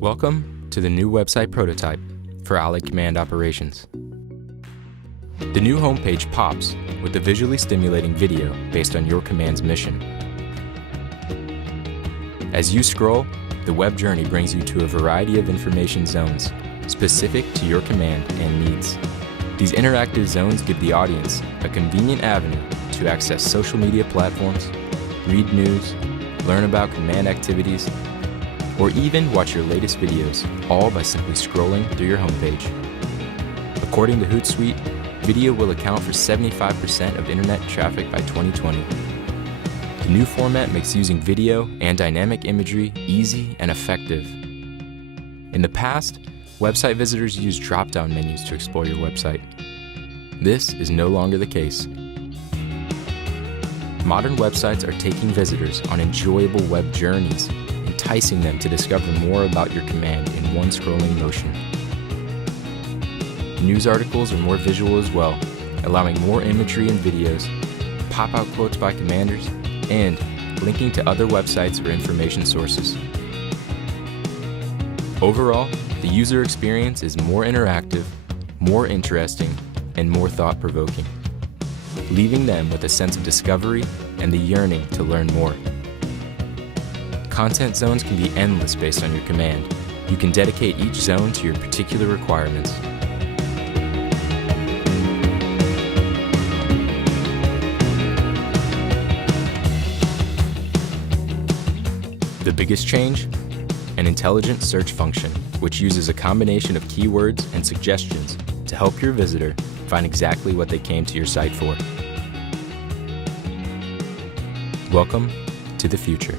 Welcome to the new website prototype for Allied Command Operations. The new homepage pops with a visually stimulating video based on your command's mission. As you scroll, the web journey brings you to a variety of information zones specific to your command and needs. These interactive zones give the audience a convenient avenue to access social media platforms, read news, learn about command activities, or even watch your latest videos, all by simply scrolling through your homepage. According to Hootsuite, video will account for 75% of internet traffic by 2020. The new format makes using video and dynamic imagery easy and effective. In the past, website visitors used drop-down menus to explore your website. This is no longer the case. Modern websites are taking visitors on enjoyable web journeys, enticing them to discover more about your command in one scrolling motion. News articles are more visual as well, allowing more imagery and videos, pop-out quotes by commanders, and linking to other websites or information sources. Overall, the user experience is more interactive, more interesting, and more thought-provoking, leaving them with a sense of discovery and the yearning to learn more. Content zones can be endless based on your command. You can dedicate each zone to your particular requirements. The biggest change? An intelligent search function, which uses a combination of keywords and suggestions to help your visitor find exactly what they came to your site for. Welcome to the future.